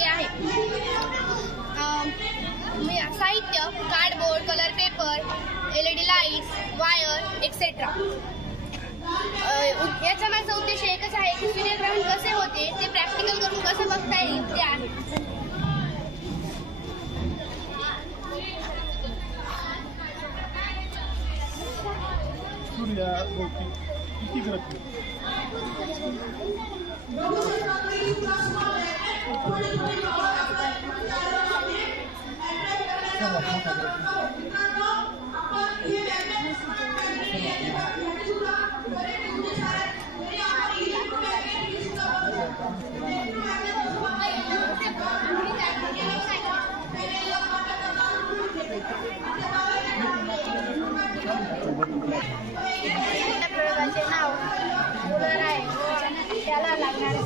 साहित्य आहे. साहित्य cardboard, colour paper, LED lights, wire etcetera. याचा माझा उद्देश एकच आहे की सूर्यग्रहण कसे होते ते प्रॅक्टिकल करून कसं बघता येईल ते आहे. सूर्याभोवती किती ग्रह प्रयोगाचे नाव रुलर आहे. त्याला लागणारे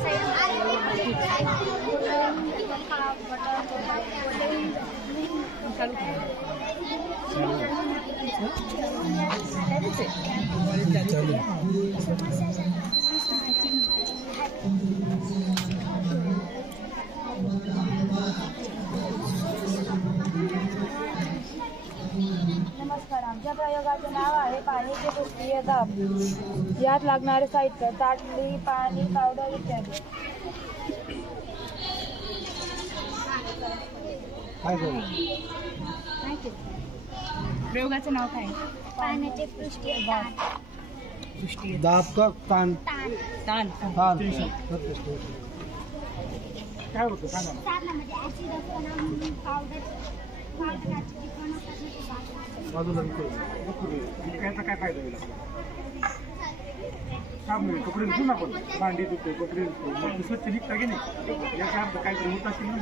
नमस्कार. आमच्या प्रयोगाचे नाव आहे पाणीचे पुष्टीय दाब. यात लागणारे साहित्य ताटली, पाणी, पावडर इत्यादी. प्रयोगाचं नाव काय? पाण्याचे पुष्टीय दाब. दाब का ताण ताण ताण काय होतं सांगा. साधनामध्ये ऍसिड असताना बाजूला त्याचा काय फायदा होईल? का मिळेल? कपडे धुवून आपण भांडी धुतो, कपडे धुतो, मग स्वच्छ निघता की नाही? याचा अर्थ काहीतरी होत असेल ना.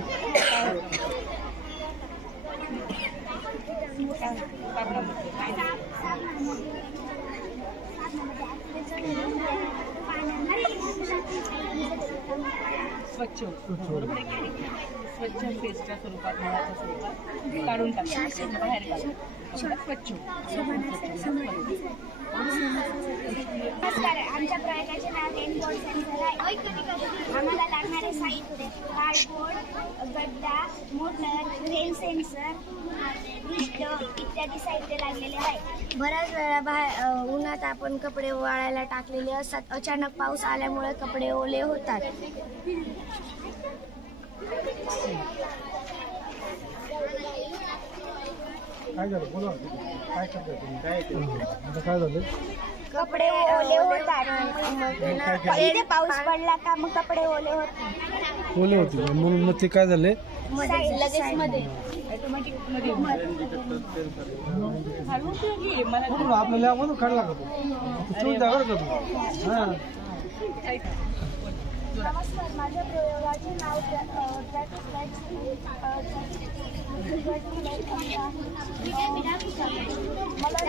स्वच्छ पेस्टच्या स्वरूपात मळाच्या स्वरूपात काढून टाकतात, बाहेर काढतात स्वच्छ. नमस्कार. आमच्या प्रयोगाचे नाव रेनबोर्ड सेन्सर आहे. आम्हाला लागणारे साहित्य कार्डबोर्ड, गड्डा, मोटर, रेन सेन्सर, पृष्ठ इत्यादी साहित्य लागलेले आहे. बऱ्याच वेळा उन्हात आपण कपडे वाळायला टाकलेले असतात. अचानक पाऊस आल्यामुळे कपडे ओले होतात. काय झालं बोला. काय करताय तुम्ही? काय आता काय झालं? कपडे ओले होतात. पाऊस पडला का मग कपडे ओले होतात. ओले होते म्हणून मग ते काय झाले लगेच मध्ये आपल्याला म्हणून काढला का तू जावर का तू. हा नमस्कार. माझ्या प्रयोगाचे नाव मला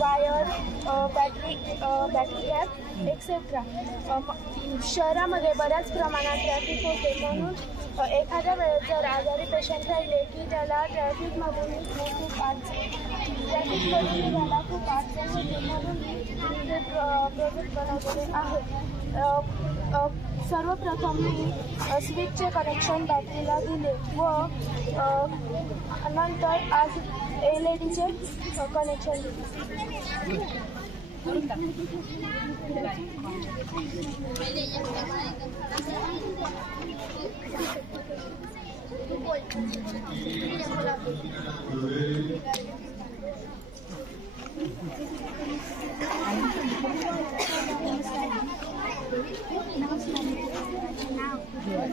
वायर, बॅटरी कॅप एक्सेट्रा. शहरामध्ये बऱ्याच प्रमाणात ट्रॅफिक होते म्हणून एखाद्या वेळेस जर आजारी पेशंट राहिले की त्याला ट्रॅफिकमधून खूप त्याला खूप अडचण होते म्हणून हे प्रोजेक्ट बनवलेले आहे. सर्वप्रथम मी स्विचचे कनेक्शन बॅटरीला दिले व नंतर आज LEDचे कनेक्शन दिले.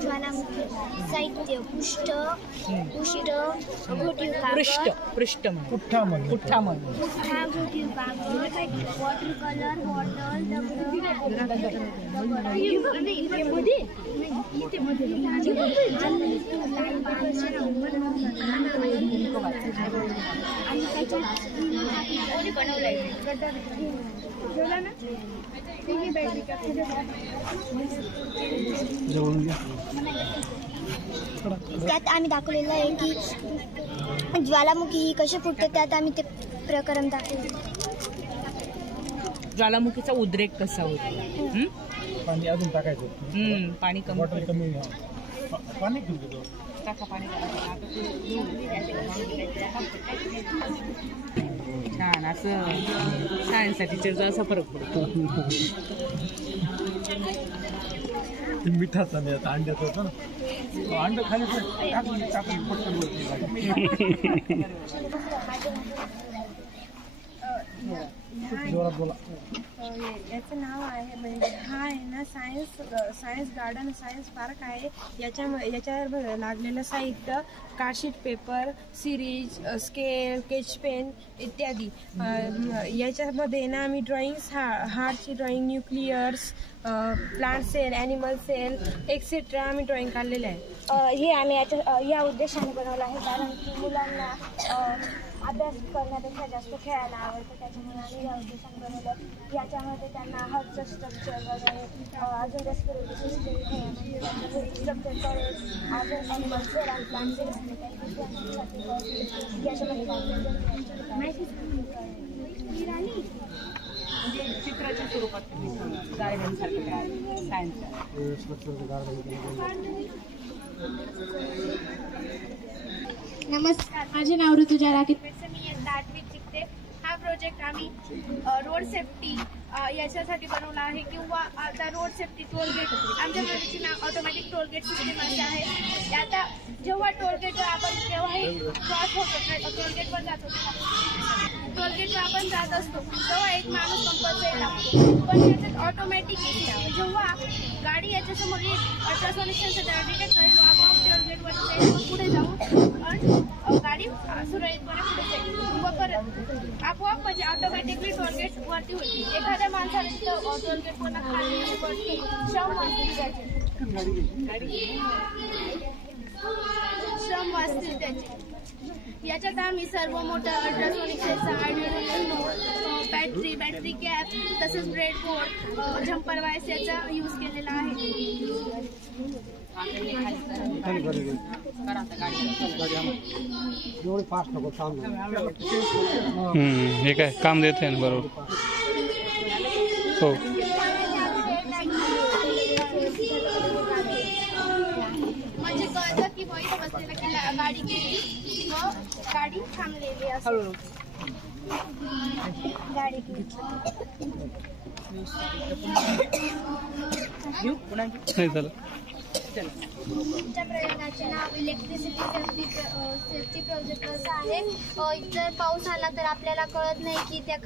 ज्वालामुखी साहित्य पृष्ठ घोटीव कागद पृष्ठ पुठ्ठा म्हण पुठ्ठा घोटीव कागद वॉटर कलर बॉटल आणि त्याच्यात बनवलंय त्यात आम्ही दाखवलेलं आहे की ज्वालामुखी ही कशी फुटते. त्यात आम्ही ते प्रकरण दाखवले. ज्वालामुखीचा उद्रेक कसा होतो. पाणी अजून टाकायचं. पाणी कमी बॉटल कमी पाणी घेऊन देतो. टाका पाणी छान असं सायन्सचा टीचरचा असा फरक पडतो. मिठाचा नाही आता अंड्याचं होतं ना, अंड खाली टाकून पटकन वरती. जोरात बोला. याचं नाव आहे म्हणजे हा आहे ना सायन्स गार्डन सायन्स पार्क आहे. याच्यावर लागलेलं साहित्य कार्डशीट पेपर सिरीज स्केल स्केच पेन इत्यादी. याच्यामध्ये ना आम्ही ड्रॉइंग्स हार्टची drawing nuclears plant cell animal cell etcetera आम्ही ड्रॉइंग काढलेले आहे. हे आम्ही या उद्देशाने बनवलं आहे कारण की मुलांना अभ्यास करण्यापेक्षा जास्त खेळायला आवडतं. त्याच्यामुळे आम्ही या उद्देशाने बनवलं. याच्यामध्ये त्यांना हर्टचं स्ट्रक्चर वगैरे अजून रेस्पिरेटरी सिस्टीम स्ट्रक्चर कळेल अजून ॲनिमल सेल आणि प्लांट सेल याच्यामध्ये चित्राच्या स्वरूपात गार्डन सारखं सायन्सच्या. नमस्कार, माझे नाव ऋतुजा राठीत. मी इयत्ता 8वीत शिकते. हा प्रोजेक्ट आम्ही रोड सेफ्टी याच्यासाठी बनवला आहे किंवा आता रोड सेफ्टी टोलगेट आमच्या प्रोजेक्टची नाव ऑटोमॅटिक टोलगेट सिस्टीम असे आहे. आता जेव्हा टोलगेटवर आपण केव्हाही क्रॉस होतो टोलगेटवर जातो टोलगेटवर आपण जात असतो तेव्हा एक माणूस कंपल्सरी लागतो. पण त्याच्यात ऑटोमॅटिक जेव्हा गाडी याच्यासमोर येईल अल्ट्रासोनिक सेन्सर डिटेक्ट करेल आपोआप टोलगेटवर पुढे जाऊन गाडी सुरळीतपणे पुढे जाईल व परत आपोआप म्हणजे ऑटोमॅटिकली टोलगेट वरती होईल. एखाद्या माणसाने टोलगेटवर खाली वरती श्रम वाचतील त्याचे. याच्यात आम्ही सर्व मोठं अल्ट्रासोनिक सेन्सर बॅटरी कॅप तसेच ब्रेड बोर्ड जम्पर वायर्स याचा यूज केलेला आहे. हे काय काम देते ना बरोबर. हो म्हणजे कळतं की बैल बसलेला की गाडी गेली व गाडी थांबलेली असं. गाडी नाही झालं. तुमच्या प्रयोगाचे नाव इलेक्ट्रिसिटी सेफ्टी प्रोजेक्ट असं आहे. जर पाऊस आला तर आपल्याला कळत नाही की त्या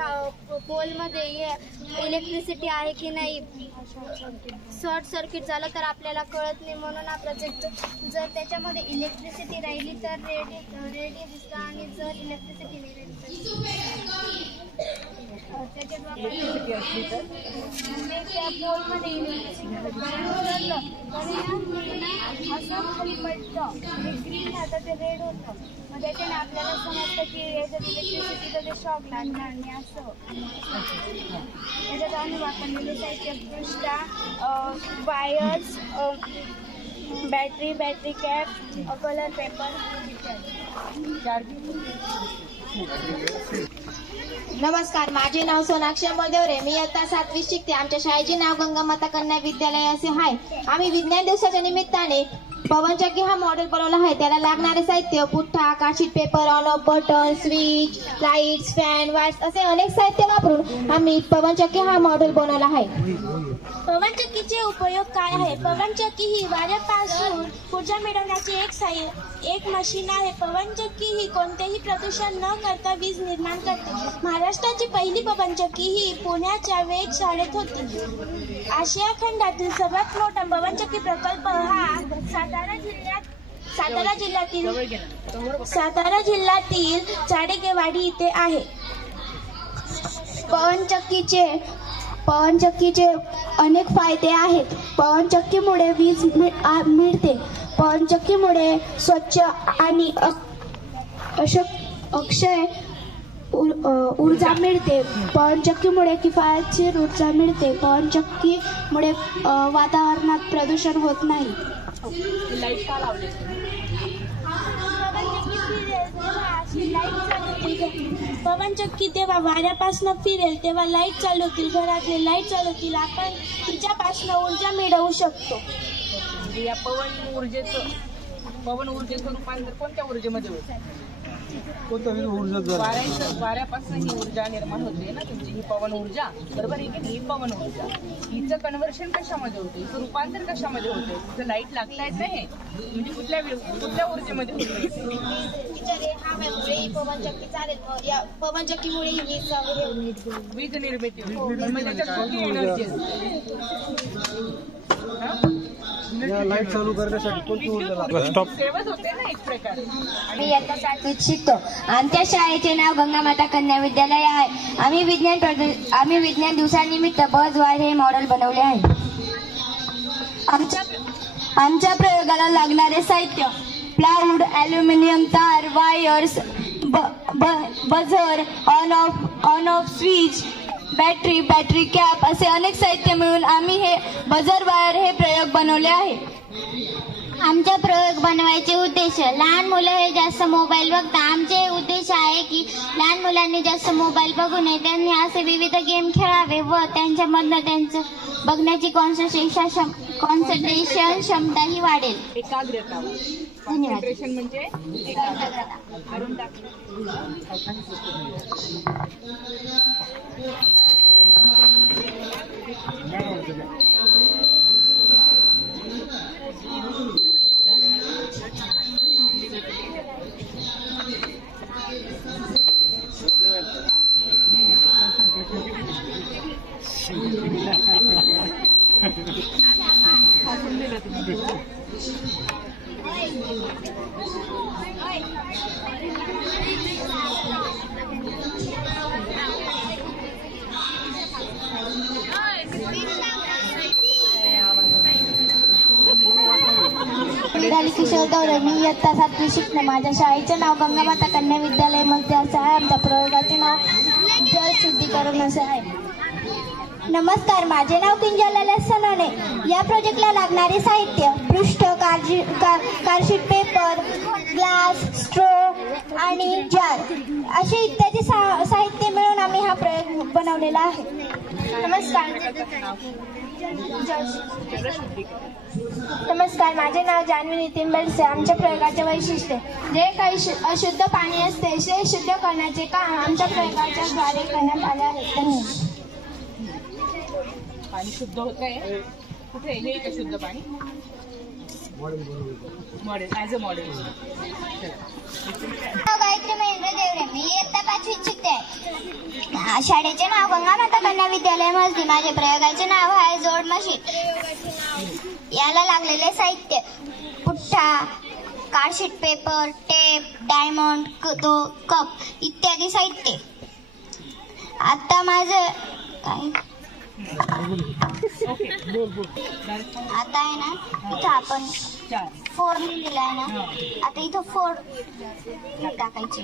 पोलमध्ये इलेक्ट्रिसिटी आहे की नाही. शॉर्ट सर्किट झालं तर आपल्याला कळत नाही. म्हणून हा प्रोजेक्ट जर त्याच्यामध्ये इलेक्ट्रिसिटी राहिली तर रेडी दिसतं आणि जर इलेक्ट्रिसिटी नाही राहिली त्याच्यात त्या पोलमध्ये इलेक्ट्रिसिटी असं खाली पडतं ग्रीन राहतं ते रेड होतं. मग त्याच्याने आपल्याला समजतं की याच्यात इलेक्ट्रिसिटी तर ते शॉक लागणार आणि असं. याच्यात आम्ही वापरलेले साहित्य पृष्ठा wires battery cap colour paper इत्यादी. नमस्कार, माझे नाव सोनाक्षी अमोलदेवरे. मी इयत्ता 7वीत शिकते. आमच्या शाळेचे नाव गंगामाता कन्या विद्यालय असे आहे. आम्ही विज्ञान दिवसाच्या निमित्ताने पवनचक्की हा मॉडेल बनवला आहे. त्याला लागणारे साहित्य पुठ्ठा card sheet paper on off button switch lights fan wires असे अनेक साहित्य वापरून आम्ही पवनचक्की हा मॉडेल बनवला आहे. पवनचक्कीचे उपयोग काय आहे? पवनचक्की ही वाऱ्यापासून ऊर्जा मिळवण्याची एक मशीन आहे. पवनचक्की ही कोणतेही प्रदूषण न करता वीज निर्माण करते. महाराष्ट्राची पहिली पवनचक्की ही पुण्याच्या वेध शाळेत होती. आशिया खंडातील सर्वात मोठा पवनचक्की प्रकल्प हा सातारा जिल्ह्यातील चाडेगेवाडी इथे आहे. पवनचक्कीचे अनेक फायदे आहेत. पवनचक्कीमुळे वीज मिळते. पवनचक्कीमुळे स्वच्छ आणि अक्षय ऊर्जा मिळते. पवनचक्कीमुळे किफायतशीर ऊर्जा मिळते. पवनचक्कीमुळे वातावरणात प्रदूषण होत नाही. पवनचक्की पवनचक्की तेव्हा वाऱ्यापासून फिरेल तेव्हा लाईट चालू होतील, घरातले लाईट चालू होतील, आपण तिच्यापासून ऊर्जा मिळवू शकतो. म्हणजे या पवन ऊर्जेचं रूपांतर कोणत्या ऊर्जेमध्ये होतं? वाऱ्यापासून ही ऊर्जा निर्माण होते ना तुमची, ही पवन ऊर्जा, बरोबर आहे की ही पवन ऊर्जा. हिचं कन्व्हर्शन कशामध्ये होतं, हिचं रूपांतर कशामध्ये होतं? तिचं लाईट लागता येत नाही म्हणजे कुठल्या ऊर्जेमध्ये होतं? पवनचक्की चालेल, या पवनचक्कीमुळे वीज निर्मिती होते. म्हणजे त्याच्यात कुठली एनर्जी असते? लाईट चालू करण्यासाठी कोणती ऊर्जा लागते? सेवच होते ना एक प्रकारे. मी इयत्ता 7वीत शिकतो. आमच्या शाळेचे नाव गंगामाता कन्या विद्यालय आहे. आम्ही विज्ञान दिवसानिमित्त बसवार हे मॉडेल बनवले आहे. आमच्या प्रयोगाला लागणारे साहित्य प्लाऊड, ॲल्युमिनियम तार, wires, buzzer, on off switch, battery cap असे अनेक साहित्य मिळून आम्ही हे बझर वायर हे प्रयोग बनवले आहे. आमचा प्रयोग बनवायचे उद्देश, लहान मुलं हे जास्त मोबाईल बघतात. आमचे उद्देश आहे की लहान मुलांनी जास्त मोबाईल बघू नये, त्यांनी असे विविध गेम खेळावे व त्यांच्यामधनं त्यांचं बघण्याची कॉन्सन्ट्रेशन क्षमताही वाढेल. एकाग्रता. कॉन्सन्ट्रेशन म्हणजे एकाग्रता. किशोर दौरे. मी इयत्ता 7वी शिकणे. माझ्या शाळेचे नाव गंगामाता कन्या विद्यालय मध्ये असे आहे. आमच्या प्रयोगाचे नाव जल शुद्धीकरण असे आहे. नमस्कार, माझे नाव किंजल सनोने. या प्रोजेक्टला लागणारे साहित्य पृष्ठ, कार्डशीट पेपर, ग्लास, स्ट्रो आणि जार असे इत्यादी साहित्य मिळून आम्ही हा प्रयोग बनवलेला आहे. नमस्कार, माझे नाव जान्हवी नितीन बेलसे. आमच्या प्रयोगाचे वैशिष्ट्य, जे काही अशुद्ध पाणी असते ते शुद्ध करण्याचे काम आमच्या प्रयोगाच्या द्वारे करण्यात आले आहे. धन्यवाद. पाणी शुद्ध होत आहे कुठे? हे का शुद्ध पाणी? Model as a model. Gayatri Mahendra Deore. मी इयत्ता 5वीत शिकते. शाळेचे नाव गंगामाता कन्या विद्यालय मजली. माझे प्रयोगाचे नाव आहे जोड मशीन. याला लागलेले साहित्य पुठ्ठा, card sheet paper, tape, diamond, cup इत्यादी साहित्य. आता माझं काय आता आहे ना, इथं आपण 4 लिहिलेलं आहे ना, आता इथं 4 टाकायचे.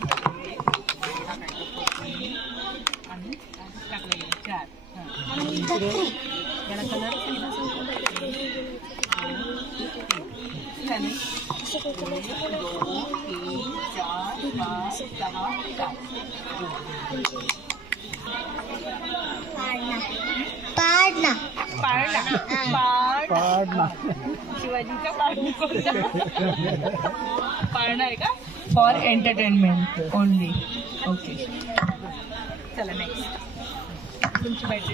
आणि इथं 3. पाळणा. शिवाजीचा पाळणा आहे का? For entertainment only. ओके, चला नेक्स्ट. तुमची बॅटरी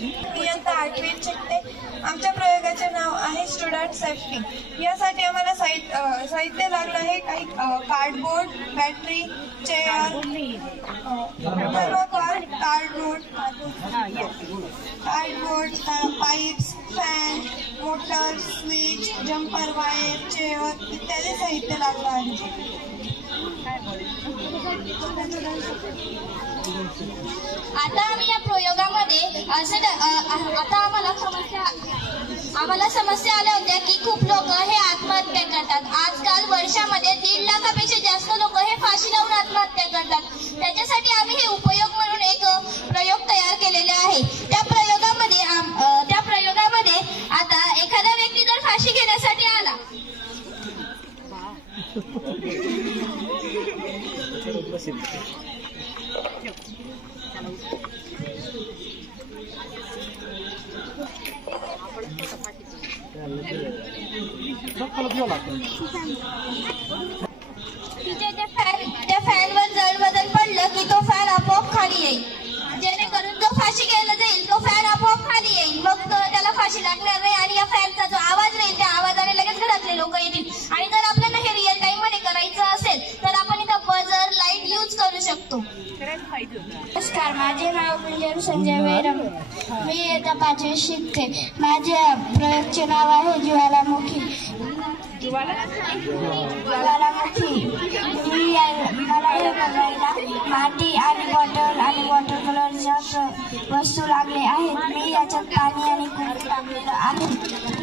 इयत्ता 8वीत शिकते. आमच्या प्रयोगाचे नाव आहे स्टुडंट सेफ्टी. यासाठी आम्हाला साहित्य लागलं आहे. काही cardboard, battery, chair, cardboard, pipes, fan, motor, switch, jumper wire, chair इत्यादी साहित्य लागलं आहे. आता आम्ही या प्रयोगामध्ये आता आम्हाला समस्या आल्या होत्या की खूप लोक हे आत्महत्या करतात. आजकाल वर्षामध्ये 1.5 लाखापेक्षा जास्त लोक हे फाशी लावून आत्महत्या करतात. त्याच्यासाठी आम्ही हे उपयोग म्हणून एक प्रयोग तयार केलेले आहे. त्या प्रयोगामध्ये आता एखादा व्यक्ती जर फाशी घेण्यासाठी आला तिथे त्या फॅनवर जड बदल पडलं की तो फॅन आपोआप खाली येईल, जेणेकरून जो फाशी घ्यायला जाईल तो फॅन आपोआप खाली येईल, मग त्याला फाशी लागणार नाही आणि या फॅनचा जो आवाज राहील त्या आवाजाने लगेच घरातले लोक येतील. आणि जर आपल्याला हे रिअल टाइम मध्ये करायचं असेल तर आपण इथं बजर लाईट यूज करू शकतो. नमस्कार, माझे नाव मंजरू संजय वैरम, मी इयत्ता 5वी शिकते. माझ्या प्रयोगचे नाव आहे ज्वालामुखी. मला हे बघायला माती आणि बॉटल आणि वॉटर कलरच्या वस्तू लागले आहेत. मी याच्यात पाणी आणि कुंकू टाकलेलं आहे.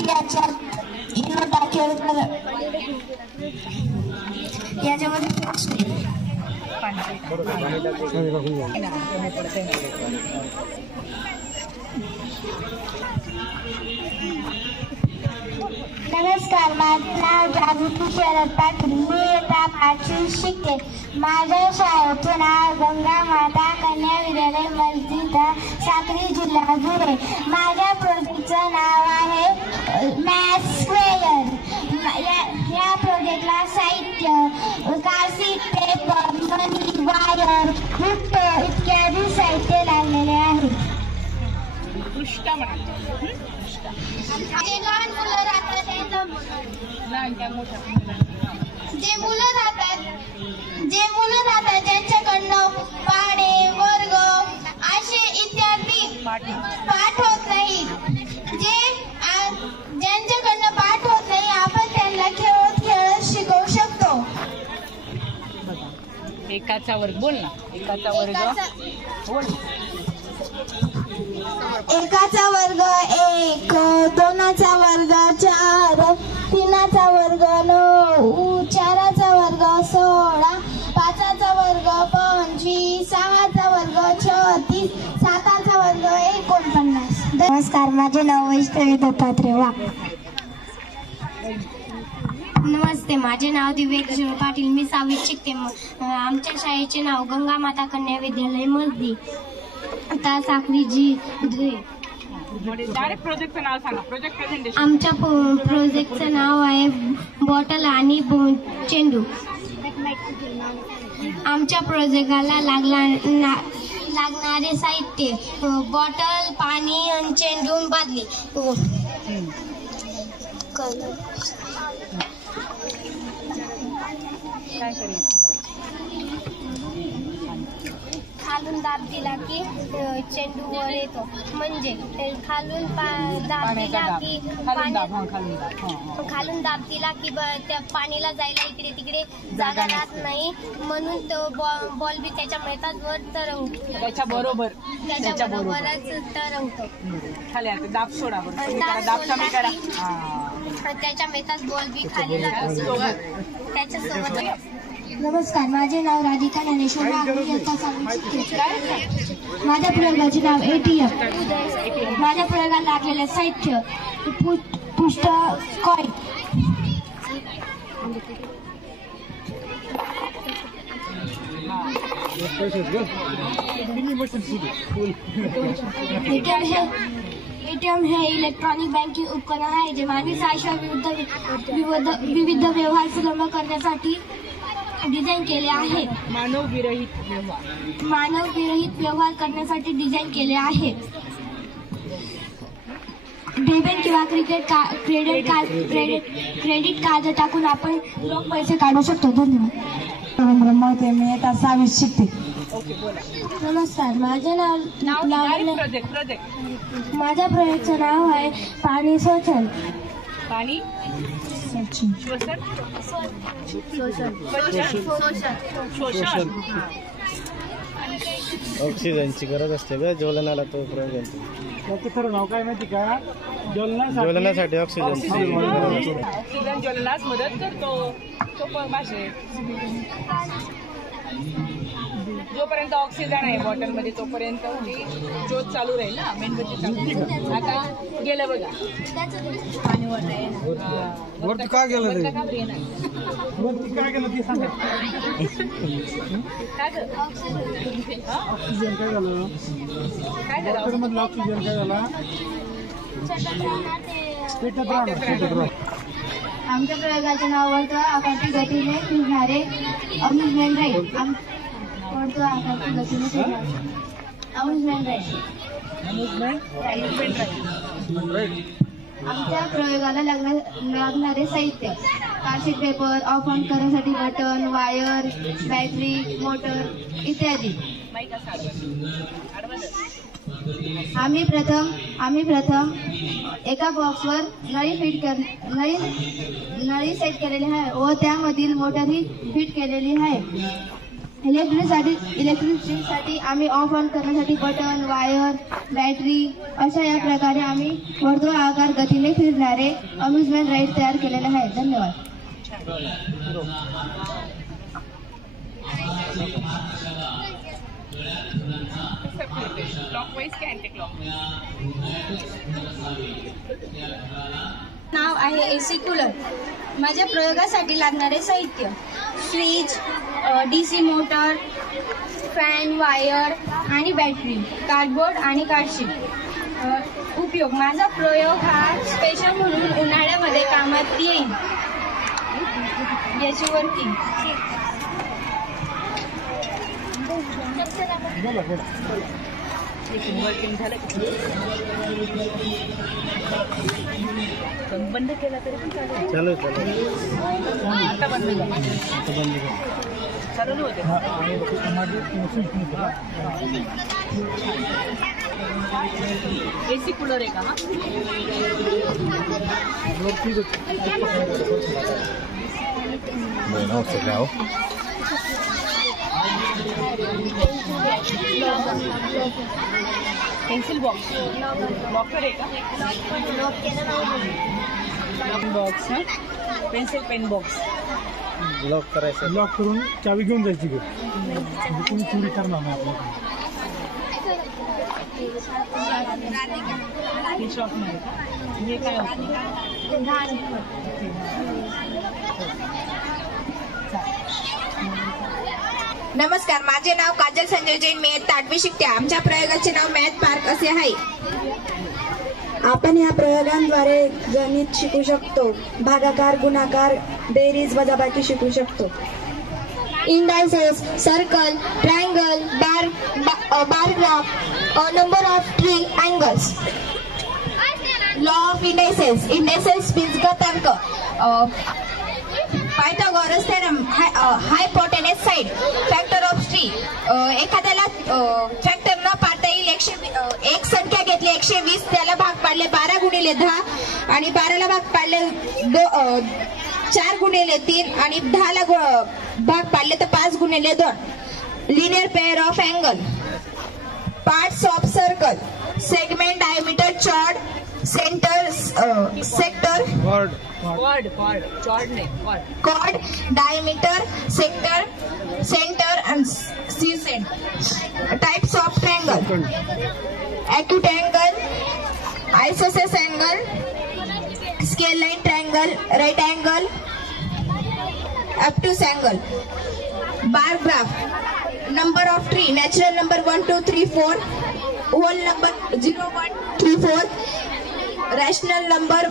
याच्यात इनो टाकलेलं याच्यामध्ये नमस्कार, माझं नाव जागृती शरद पाटील, मी इयत्ता 5वी शिकते. माझ्या शाळेचे नाव गंगा माता कन्या विद्यालय मस्जिदा, साक्री, जिल्हा धुळे. माझ्या प्रोजेक्टचं नाव आहे मॅथ स्क्वेअर. या प्रोजेक्टला साहित्य कार्सीट, पेपर, मनी, वायर, बुट्ट इत्यादी साहित्य लागलेले आहे. जे मुलं राहतात त्यांच्याकडनं पाढे, वर्ग असे इत्यादी पाठ होत नाही. ज्यांच्याकडनं पाठ होत नाही आपण त्यांना खेळत शिकवू शकतो. एकाचा वर्ग बोल ना. एकाचा वर्ग बोल. एकाचा वर्ग 1, दोनाचा वर्ग 4, तीनाचा वर्ग 9, चाराचा वर्ग 16, पाचाचा वर्ग 25, सहाचा वर्ग 36, साताचा वर्ग 49. नमस्कार, माझे नाव वैष्णवी दत्तात्रय वाघ. नमस्ते, माझे नाव दिव्या किशोर पाटील, मी 6वीत शिकते. आमच्या शाळेचे नाव गंगा माता कन्या विद्यालय मस्दी, आता साक्री, जी धुळे. प्रोजेक्टचं नाव सांगा. Project presentation. आमच्या प्रोजेक्टचं नाव आहे बॉटल आणि चेंडू. आमच्या प्रोजेक्टाला लागणारे साहित्य बॉटल, पाणी आणि चेंडू, बादली. काय करेल? खालून दाब दिला की चेंडू वर येतो, म्हणजे खालून दाब दिला की खालून दाब दिला की त्या पाणीला जायला इकडे तिकडे जागा राहत नाही, म्हणून तो बॉल बी त्याच्या मैदानावर तरंगतो. त्याच्याबरोबरच तरंगतो. खाली आता दाब सोडा बरं. दाब कमी करा. त्याच्या मैदानात बॉल बी खाली जातो त्याच्यासोबत. नमस्कार, माझे नाव राधिका ज्ञानेश्वर वाघ, मी इयत्ता 6वी शिकते. माझ्या प्रयोगाचे नाव ATM. माझ्या प्रयोगात लागलेले साहित्य पुस्तक, कॉइन. ATM हे इलेक्ट्रॉनिक बँकिंग उपकरण आहे जे मानवी सहाय्याशिवाय विविध व्यवहार सुलभ करण्यासाठी डिझाईन केले आहे. मानवविरहित व्यवहार करण्यासाठी डिझाईन केले आहे. डेबिट किंवा क्रेडिट कार्ड टाकून आपण रोख पैसे काढू शकतो. धन्यवाद. मी आता 6वीत शिकते. नमस्कार, माझे नाव माझ्या प्रोजेक्टचं नाव आहे पाणी शोषण. पाणी शोषण. ऑक्सिजनची गरज असते का ज्वलनाला? तो प्रयोग त्याचं खरं नाव काय माहिती का? ज्वलनासाठी ऑक्सिजनची ऑक्सिजन ज्वलनास मदत करतो. सोपं भाषेत. जोपर्यंत ऑक्सिजन आहे बॉटलमध्ये तोपर्यंत ती ज्योत चालू राहील ना, मेणबत्ती चालू राहील. आता गेलं बघा पाणीवर नाही वरती काय गेलं ते? का देणार वरती काय गेलं ते सांगा. काय गं? ऑक्सिजन काय झालं? काय झालं? डॉक्टरमधलं ऑक्सिजन काय झाला? पेटत राहणार. आमच्या प्रयोगाचे नाव वर्तुळ आकारती गतीने फिरणारे अम्युजमेंट राईड. वर्तुळ आकारती गतीने फिरणारे अम्युजमेंट राईड. आमच्या प्रयोगाला लागणारे साहित्य: कार्डशीट पेपर, ऑफ ऑन करण्यासाठी बटन, वायर, बॅटरी, मोटर इत्यादी. आम्ही प्रथम एका बॉक्सवर नळी सेट केलेली आहे व त्यामधील मोटरही फिट केलेली आहे. इलेक्ट्रिसिटीसाठी आम्ही ऑफ ऑन करण्यासाठी बटन, वायर, बॅटरी अशा या प्रकारे आम्ही वर्तुळाकार गतीने फिरणारे अम्युजमेंट राईड तयार केलेले आहे. धन्यवाद. नाव आहे एसी कूलर. माझ्या प्रयोगासाठी लागणारे साहित्य: fridge, DC motor, fan, wire आणि बॅटरी, कार्डबोर्ड आणि कार्डशीट. उपयोग: माझा प्रयोग हा स्पेशल म्हणून उन्हाळ्यामध्ये कामात येईल. याची वर्किंग: बंद केला तरी पण चालू आता बंद चालू होते. एसी कूलर आहे का? पेन्सिल बॉक्स लॉकर आहे का? बॉक्स हा, पेन्सिल पेन बॉक्स लॉक करायचं. लॉक करून चावी घेऊन जायची ग, म्हणजे कोणी चोरी करणार नाही आपल्याला. हे काय नमस्कार, माझे नाव काजल संजय जैन. मी इयत्ता 8वी शिकते. आमच्या प्रयोगाचे नाव मॅथ पार्क असे आहे. आपण या प्रयोगांद्वारे गणित शिकू शकतो. भागाकार, गुणाकार, बेरीज, वजाबाकी शिकू शकतो. Indices, circle, triangle, bar graph, number of three angles. Law of indices. Indices means घातांक. Pythagoras theorem, hypotenuse side, factor of tree. एखाद्याला फॅक्टर न पाडता येईल. एक संख्या घेतली 120, त्याला भाग पाडले 12 गुणिले 10 आणि 12ला भाग पाडले 4 गुणिले 3 आणि 10ला भाग पाडले तर 5 गुणिले 2. Linear pair of angle. Parts of circle: segment, diameter, chord, centre, sector, chord, diameter, sector, centre and secant. Types of triangle: acute angle, isosceles angle, scale line triangle, right angle, obtuse angle. Bar graph: number of tree, natural number 1 2 3 4, whole number 0 1 3 4, rational number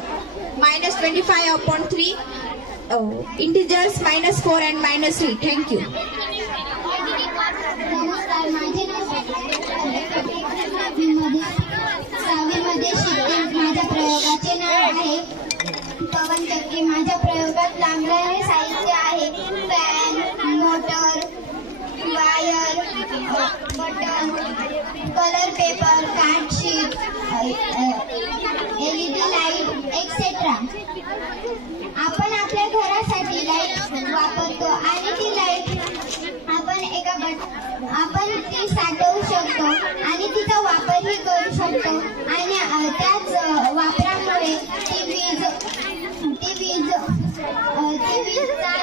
-25/3, integers -4 and -3. Thank you. नमस्कार, माझे नाव सहावीमध्ये शिकते. माझ्या प्रयोगाचे नाव आहे पवनचक्की. माझ्या प्रयोगात लागणारे साहित्य आहे: fan, motor, wire, button, colour paper, card sheet, LED light etcetera. आपण आपल्या घरासाठी लाईट वापरतो आणि ती लाईट आपण ती साठवू शकतो आणि तिचा वापरही करू शकतो आणि त्याच वापरामुळे ती वीजचा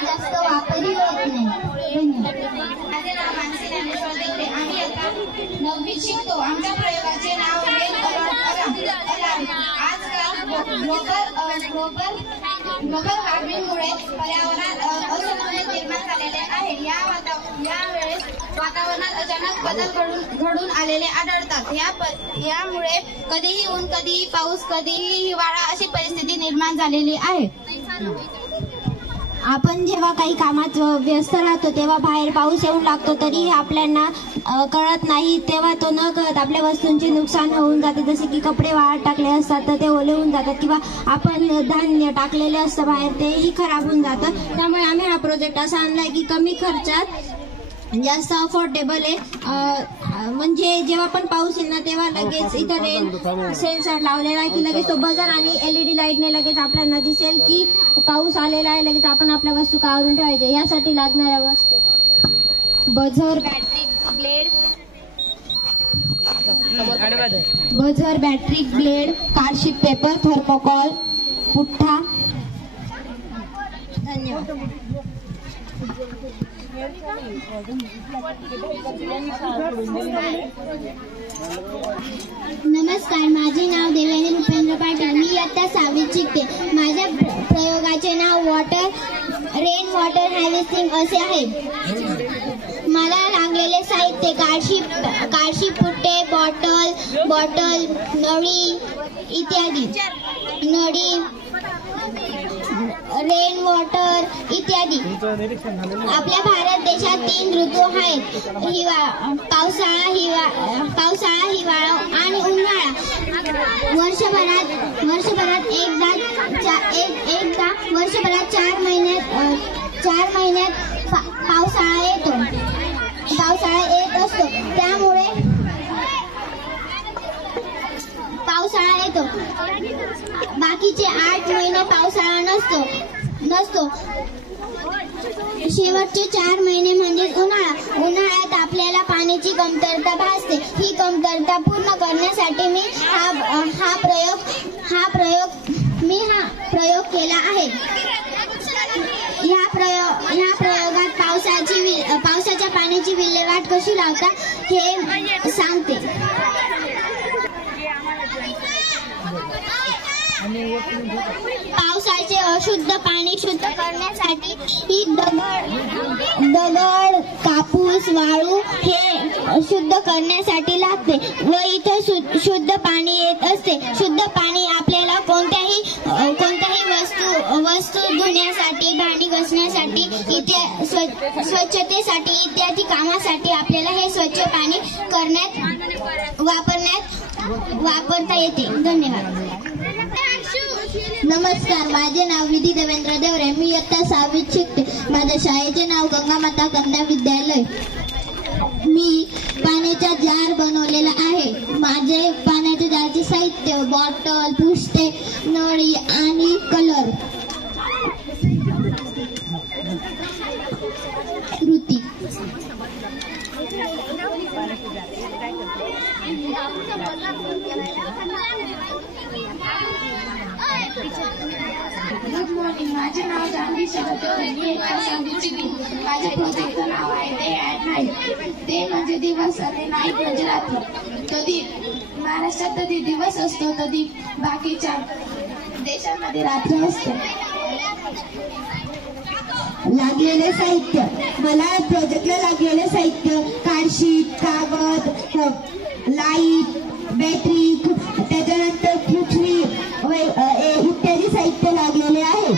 जास्त वापरही होत नाही. धन्यवाद. माझे नाव मानसी ज्ञानेश्वर ग्लोबल वॉर्मिंगमुळे पर्यावरणात असंतुलन निर्माण झालेले आहे. यावेळेस वातावरणात अचानक बदल घडून आलेले आढळतात. यामुळे कधीही ऊन, कधीही पाऊस, कधीही हिवाळा अशी परिस्थिती निर्माण झालेली आहे. आपण जेव्हा काही कामात व्यस्त राहतो तेव्हा बाहेर पाऊस येऊन लागतो, तरीही आपल्याला कळत नाही. तेव्हा तो न कळत आपल्या वस्तूंचे नुकसान होऊन जाते. जसे की कपडे वाळत टाकले असतात तर ते ओले होऊन जातात, किंवा आपण धान्य टाकलेले असतं बाहेर तेही खराब होऊन जातं. त्यामुळे आम्ही हा प्रोजेक्ट असा आणलाय की कमी खर्चात जास्त अफोर्डेबल आहे. म्हणजे जेव्हा पण पाऊस येईल ना तेव्हा लगेच इथं रेन सेन्सर लावलेला आहे की लगेच तो बजर आणि LED लाईटने लगेच आपल्याला दिसेल की पाऊस आलेला आहे. लगेच आपण आपल्या वस्तू काढून ठेवायच्या. यासाठी लागणाऱ्या वस्तू buzzer, battery blade, card sheet paper, thermocol, पुठ्ठा. धन्यवाद. नमस्कार, माझे नाव देवयानी भूपेंद्र पाटील. मी इयत्ता 6वीत शिकते. माझ्या प्रयोगाचे नाव रेन वॉटर हार्वेस्टिंग असे आहे. मला लागलेले साहित्य काळशी पुट्टे, बॉटल, नळी इत्यादी. रेन वॉटर इत्यादी. आपल्या भारत देशात 3 ऋतू आहेत: पावसाळा, हिवाळा आणि उन्हाळा. वर्षभरात वर्षभरात 4 महिन्यात पावसाळा येत असतो. त्यामुळे पावसाळा येतो. बाकीचे 8 महिने पावसाळा नसतो. शेवटचे 4 महिने म्हणजे उन्हाळ्यात आपल्याला पाण्याची कमतरता भासते. ही कमतरता पूर्ण करण्यासाठी मी हा प्रयोग केला आहे. ह्या प्रयोगात पावसाच्या पाण्याची विल्हेवाट कशी लावतात हे सांगते. पावसाचे अशुद्ध पाणी शुद्ध करण्यासाठी ही दगड, कापूस, वाळू हे शुद्ध करण्यासाठी लागते व इथं शुद्ध पाणी येत असते. शुद्ध पाणी आपल्याला कोणत्याही वस्तू धुण्यासाठी, भांडी घासण्यासाठी, स्वच्छतेसाठी इत्यादी कामासाठी आपल्याला हे स्वच्छ पाणी वापरता येते. धन्यवाद. नमस्कार, माझे नाव विधी देवेंद्र देवरे. मी इयत्ता 6वीत शिकते. माझ्या शाळेचे नाव गंगामाता कन्या विद्यालय. मी पाण्याचा जार बनवलेला आहे. माझे पाण्याच्या जारचे साहित्य बॉटल, पुसते, नळी आणि कलर. कृती. गुड मॉर्निंग, माझे नाव जानवी शरद. माझ्या प्रोजेक्टचं नाव आहे डे अँड नाईट. डे म्हणजे दिवस आणि नाईट म्हणजे रात्र. कधी महाराष्ट्रात कधी दिवस असतो, कधी बाकीच्या देशांमध्ये रात्र असते. लागलेले साहित्य. मला प्रोजेक्टला लागलेले साहित्य कार्डशीट, कागद, लाईट, बॅटरी, त्याच्यानंतर पृथ्वी इत्यादी साहित्य लागलेले आहे.